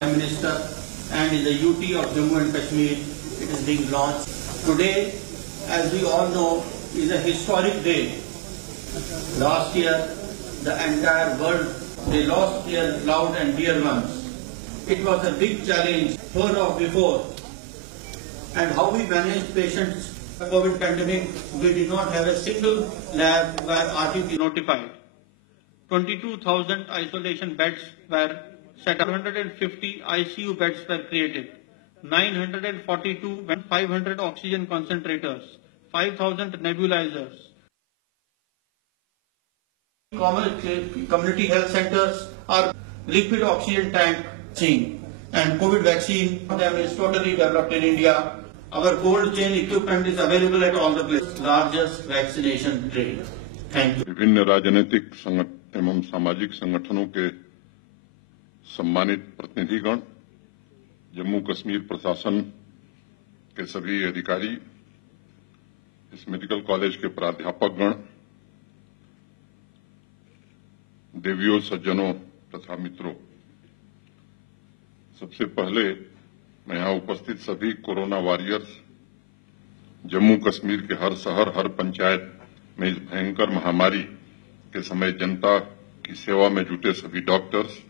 Prime Minister, and in the UT of Jammu and Kashmir, it is being launched. Today, as we all know, is a historic day. Last year, the entire world, they lost their loved and dear ones. It was a big challenge, heard of before. And how we managed patients COVID pandemic, we did not have a single lab where RT notified. 22,000 isolation beds were set up, 150 ICU beds were created, 942 and 500 oxygen concentrators, 5,000 nebulizers. Community health centers are liquid oxygen tank and COVID vaccine for them is totally developed in India. Our cold chain equipment is available at all the places. Largest vaccination train. Thank you. विभिन्न राजनीतिक एवं सामाजिक संगठनों के सम्मानित प्रतिनिधिगण, जम्मू कश्मीर प्रशासन के सभी अधिकारी, इस मेडिकल कॉलेज के प्राध्यापकगण, देवियों, सज्जनों तथा मित्रों, सबसे पहले मैं यहां उपस्थित सभी कोरोना वॉरियर्स, जम्मू कश्मीर के हर शहर, हर पंचायत में इस भयंकर महामारी के समय जनता की सेवा में जुटे सभी डॉक्टर्स,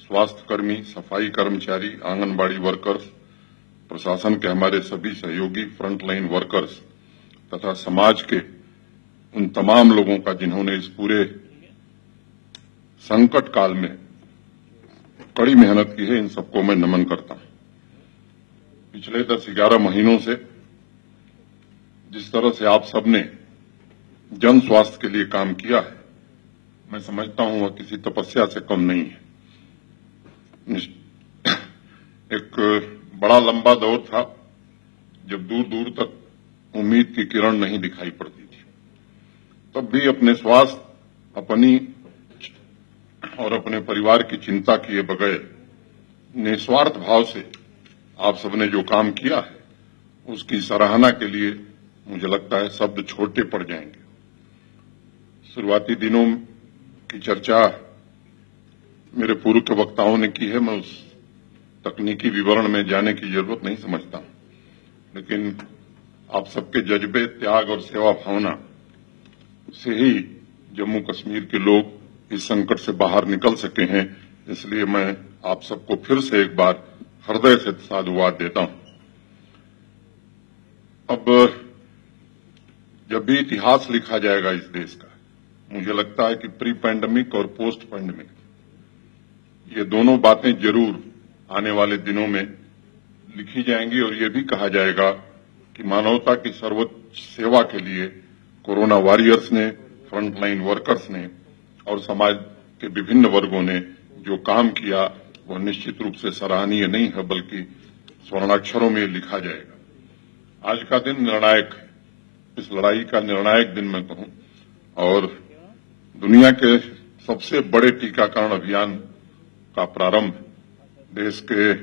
स्वास्थ्यकर्मी, सफाई कर्मचारी, आंगनबाड़ी वर्कर्स, प्रशासन के हमारे सभी सहयोगी, फ्रंटलाइन वर्कर्स तथा समाज के उन तमाम लोगों का जिन्होंने इस पूरे संकट काल में कड़ी मेहनत की है, इन सबको मैं नमन करता हूं। पिछले 10-11 महीनों से जिस तरह से आप सबने जन स्वास्थ्य के लिए काम किया है, मैं समझता हूं वह किसी तपस्या से कम नहीं है। एक बड़ा लंबा दौर था जब दूर दूर तक उम्मीद की किरण नहीं दिखाई पड़ती थी, तब भी अपने स्वास्थ्य, अपनी और अपने परिवार की चिंता किए बगैर निस्वार्थ भाव से आप सबने जो काम किया है, उसकी सराहना के लिए मुझे लगता है शब्द छोटे पड़ जाएंगे। शुरुआती दिनों की चर्चा मेरे पूर्व के वक्ताओं ने की है, मैं उस तकनीकी विवरण में जाने की जरूरत नहीं समझता, लेकिन आप सबके जज्बे, त्याग और सेवा भावना से ही जम्मू कश्मीर के लोग इस संकट से बाहर निकल सके हैं। इसलिए मैं आप सबको फिर से एक बार हृदय से साधुवाद देता हूं। अब जब भी इतिहास लिखा जाएगा इस देश का, मुझे लगता है कि प्री पैंडेमिक और पोस्ट पैंडेमिक, ये दोनों बातें जरूर आने वाले दिनों में लिखी जाएंगी और ये भी कहा जाएगा कि मानवता की सर्वोच्च सेवा के लिए कोरोना वॉरियर्स ने, फ्रंटलाइन वर्कर्स ने और समाज के विभिन्न वर्गों ने जो काम किया वह निश्चित रूप से सराहनीय नहीं है, बल्कि स्वर्णाक्षरों में लिखा जाएगा। आज का दिन निर्णायक है, इस लड़ाई का निर्णायक दिन मैं कहूं, और दुनिया के सबसे बड़े टीकाकरण अभियान का प्रारंभ देश के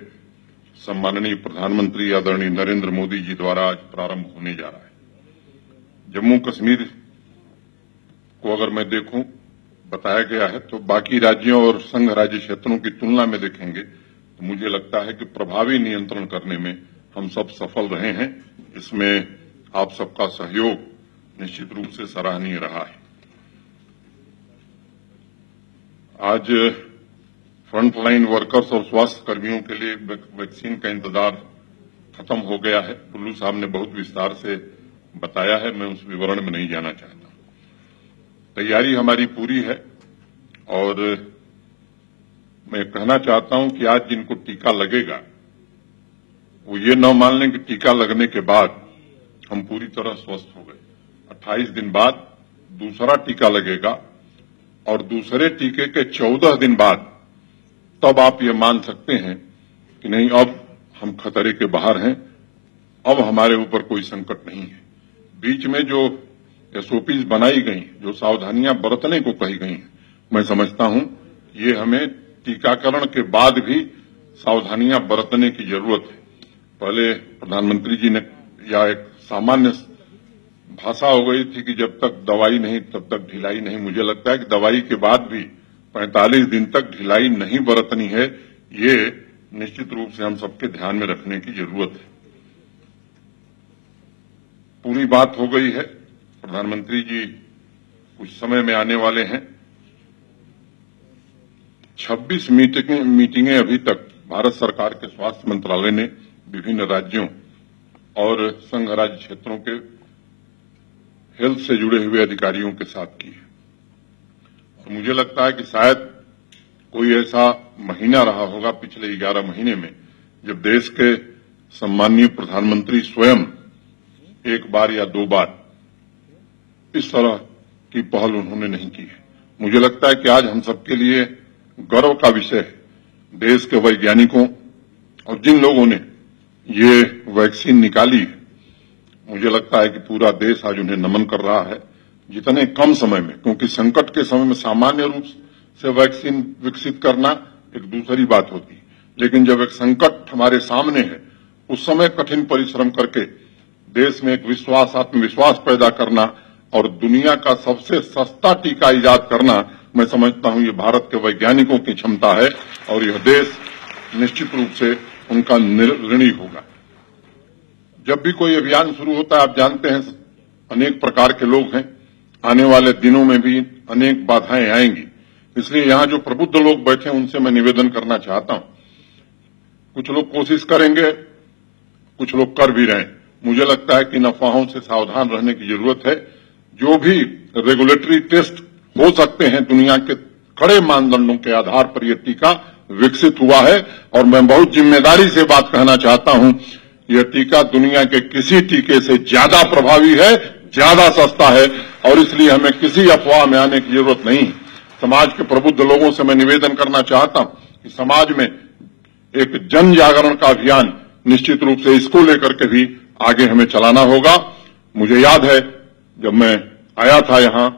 सम्माननीय प्रधानमंत्री आदरणीय नरेंद्र मोदी जी द्वारा आज प्रारंभ होने जा रहा है। जम्मू कश्मीर को अगर मैं देखूं, बताया गया है, तो बाकी राज्यों और संघ राज्य क्षेत्रों की तुलना में देखेंगे तो मुझे लगता है कि प्रभावी नियंत्रण करने में हम सब सफल रहे हैं। इसमें आप सबका सहयोग निश्चित रूप से सराहनीय रहा है। आज फ्रंटलाइन वर्कर्स और स्वास्थ्य कर्मियों के लिए वैक्सीन का इंतजार खत्म हो गया है। टुल्लू साहब ने बहुत विस्तार से बताया है, मैं उस विवरण में नहीं जाना चाहता। तैयारी हमारी पूरी है और मैं कहना चाहता हूं कि आज जिनको टीका लगेगा वो ये न मान लें कि टीका लगने के बाद हम पूरी तरह स्वस्थ हो गए। 28 दिन बाद दूसरा टीका लगेगा और दूसरे टीके के 14 दिन बाद तब आप ये मान सकते हैं कि नहीं, अब हम खतरे के बाहर हैं, अब हमारे ऊपर कोई संकट नहीं है। बीच में जो एसओपीज बनाई गई, जो सावधानियां बरतने को कही गई हैं, मैं समझता हूं ये हमें टीकाकरण के बाद भी सावधानियां बरतने की जरूरत है। पहले प्रधानमंत्री जी ने या एक सामान्य भाषा हो गई थी कि जब तक दवाई नहीं तब तक ढिलाई नहीं। मुझे लगता है कि दवाई के बाद भी 45 दिन तक ढिलाई नहीं बरतनी है। ये निश्चित रूप से हम सबके ध्यान में रखने की जरूरत है। पूरी बात हो गई है, प्रधानमंत्री जी कुछ समय में आने वाले हैं। 26 मीटिंगें अभी तक भारत सरकार के स्वास्थ्य मंत्रालय ने विभिन्न राज्यों और संघ राज्य क्षेत्रों के हेल्थ से जुड़े हुए अधिकारियों के साथ की है। तो मुझे लगता है कि शायद कोई ऐसा महीना रहा होगा पिछले 11 महीने में जब देश के सम्माननीय प्रधानमंत्री स्वयं एक बार या दो बार इस तरह की पहल उन्होंने नहीं की है। मुझे लगता है कि आज हम सबके लिए गर्व का विषय है, देश के वैज्ञानिकों और जिन लोगों ने ये वैक्सीन निकाली है। मुझे लगता है कि पूरा देश आज उन्हें नमन कर रहा है। जितने कम समय में, क्योंकि संकट के समय में सामान्य रूप से वैक्सीन विकसित करना एक दूसरी बात होती है, लेकिन जब एक संकट हमारे सामने है उस समय कठिन परिश्रम करके देश में एक आत्मविश्वास पैदा करना और दुनिया का सबसे सस्ता टीका इजाद करना, मैं समझता हूं ये भारत के वैज्ञानिकों की क्षमता है और यह देश निश्चित रूप से उनका ऋणी होगा। जब भी कोई अभियान शुरू होता है, आप जानते हैं अनेक प्रकार के लोग हैं, आने वाले दिनों में भी अनेक बाधाएं आएंगी। इसलिए यहां जो प्रबुद्ध लोग बैठे हैं उनसे मैं निवेदन करना चाहता हूं, कुछ लोग कोशिश करेंगे, कुछ लोग कर भी रहे हैं। मुझे लगता है कि इन अफवाहों से सावधान रहने की जरूरत है। जो भी रेगुलेटरी टेस्ट हो सकते हैं, दुनिया के कड़े मानदंडों के आधार पर यह टीका विकसित हुआ है और मैं बहुत जिम्मेदारी से बात कहना चाहता हूं, यह टीका दुनिया के किसी टीके से ज्यादा प्रभावी है, ज्यादा सस्ता है और इसलिए हमें किसी अफवाह में आने की जरूरत नहीं। समाज के प्रबुद्ध लोगों से मैं निवेदन करना चाहता हूं कि समाज में एक जन जागरण का अभियान निश्चित रूप से इसको लेकर के भी आगे हमें चलाना होगा। मुझे याद है जब मैं आया था यहां